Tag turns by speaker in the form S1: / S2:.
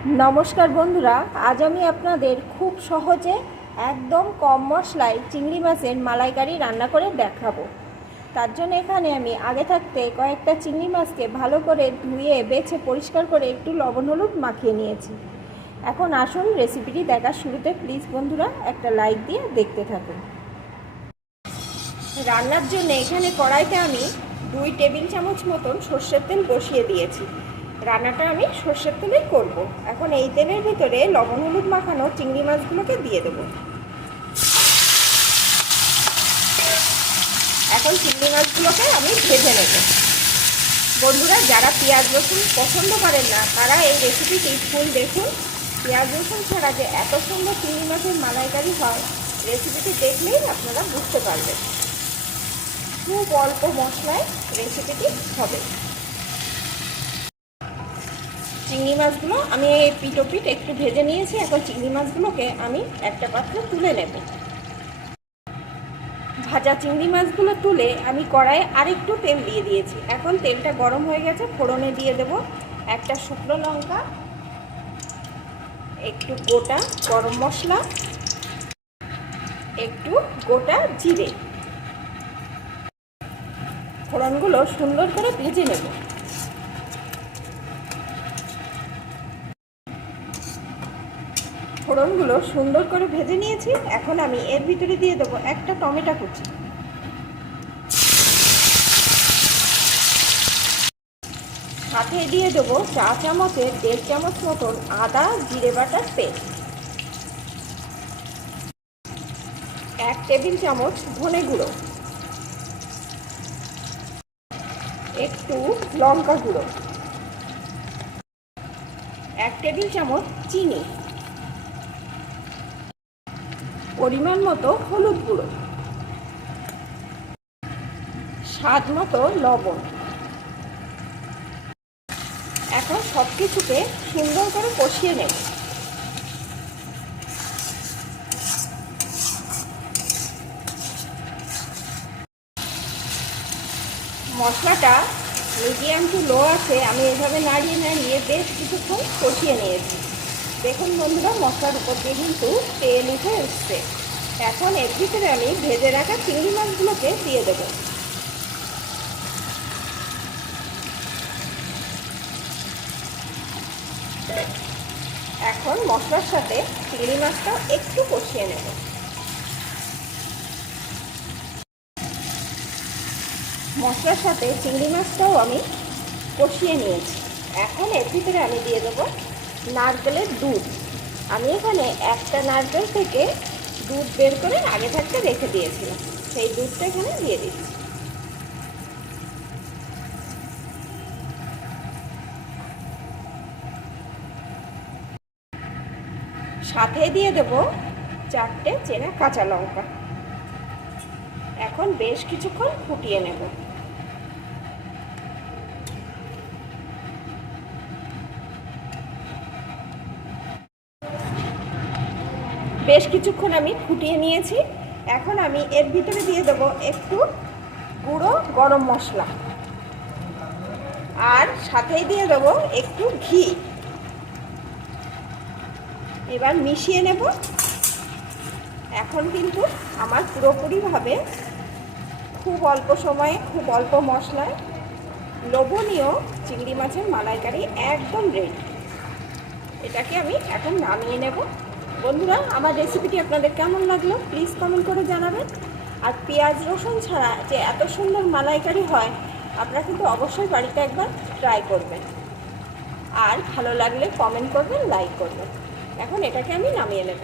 S1: নমস্কার বন্ধুরা, আজ আমি আপনাদের খুব সহজে একদম কম মশলায় চিংড়ি মাছের মালাইকারি রান্না করে দেখাবো। তার জন্য এখানে আমি আগে থাকতে কয়েকটা চিংড়ি মাছকে ভালো করে ধুয়ে, বেছে, পরিষ্কার করে একটু লবণ, হলুদ মাখিয়ে নিয়েছি। এখন আসুন রেসিপিটি দেখার শুরুতে প্লিজ বন্ধুরা একটা লাইক দিয়ে দেখতে থাকুন। রান্নার জন্য এখানে কড়াইতে আমি দুই টেবিল চামচ মতন সর্ষের তেল বসিয়ে দিয়েছি। রান্নাটা আমি সর্ষের তেলেই করব। এখন এই তেলের ভিতরে লবণ, হলুদ মাখানো চিংড়ি মাছগুলোকে দিয়ে দেব। এখন চিংড়ি মাছগুলোকে আমি ভেজে নেব। বন্ধুরা, যারা পেঁয়াজ রসুন পছন্দ করেন না, তারা এই রেসিপিটি ফুল দেখুন। পেঁয়াজ রসুন ছাড়া যে এত সুন্দর চিংড়ি মাছের মালাইকারি হয়, রেসিপিটি দেখলেই আপনারা বুঝতে পারবেন। খুব অল্প মশলায় রেসিপিটি হবে। চিংড়ি মাছগুলো আমি এই পিটোপিট একটু ভেজে নিয়েছি, এখন চিংড়ি মাছগুলোকে আমি একটা পাত্রে তুলে নেব। ভাজা চিংড়ি মাছগুলো তুলে আমি কড়াইয়ে আরেকটু তেল দিয়ে দিয়েছি। এখন তেলটা গরম হয়ে গেছে, ফোড়নে দিয়ে দেব একটা শুকনো লঙ্কা, একটু গোটা গরম মশলা, একটু গোটা জিরে। ফোড়নগুলো সুন্দর করে ভেজে নেব। ফোড়নগুলো সুন্দর করে ভেজে নিয়েছি। এখন আমি এর ভিতরে দিয়ে দেবো একটা টমেটো কুচি। সাথে দিয়ে দেবো চা চামচের দেড় চামচ মতন আদা, জিরে বাটার পেস্ট। এক টেবিল চামচ ধনে গুঁড়ো। একটু লঙ্কা গুঁড়ো। এক টেবিল চামচ চিনি। পরিমাণ মতো হলুদ গুঁড়ো। স্বাদ মতো লবণ। এখন সব কিছুকে সুন্দর করে কষিয়ে নেব। মশলাটা মিডিয়াম টু লো আছে, আমি এভাবে নাড়িয়ে নাড়িয়ে বেশ কিছুক্ষণ কষিয়ে নিয়েছি। দেখুন বন্ধুরা, মশলার উপর দিয়ে কিন্তু তেল উঠে এসছে। এখন এর ভিতরে আমি ভেজে রাখা চিংড়ি মাছগুলোকে দিয়ে দেবো। এখন মশলার সাথে চিংড়ি মাছটা একটু কষিয়ে নেব। মশলার সাথে চিংড়ি মাছটাও আমি কষিয়ে নিয়েছি। এখন এর ভিতরে আমি দিয়ে দেবো নারকেলের দুধ। আমি এখানে একটা নারকেল থেকে দুধ বের করে আগে থাকতে রেখে দিয়েছিলাম। সেই দুধটা এখানে দিয়ে দিচ্ছি। সাথে দিয়ে দেব চারটে চেনা কাঁচা লঙ্কা। এখন বেশ কিছুক্ষণ ফুটিয়ে নেব। বেশ কিছুক্ষণ আমি ফুটিয়ে নিয়েছি। এখন আমি এর ভিতরে দিয়ে দেবো একটু গুঁড়ো গরম মশলা। আর সাথেই দিয়ে দেবো একটু ঘি। এবার মিশিয়ে নেব। এখন কিন্তু আমার পুরোপুরিভাবে খুব অল্প সময়ে, খুব অল্প মশলায় লোভনীয় চিংড়ি মাছের মালাইকারি একদম রেডি এটাকে আমি এখন নামিয়ে নেব। বন্ধুরা, আমার রেসিপিটি আপনাদের কেমন লাগল? প্লিজ কমেন্ট করে জানাবেন। আর পেঁয়াজ রসুন ছাড়া যে এত সুন্দর মালাইকারি হয়, আপনারা কিন্তু অবশ্যই বাড়িতে একবার ট্রাই করবেন। আর ভালো লাগলে কমেন্ট করবেন লাইক করবেন। এখন এটাকে আমি নামিয়ে নেব।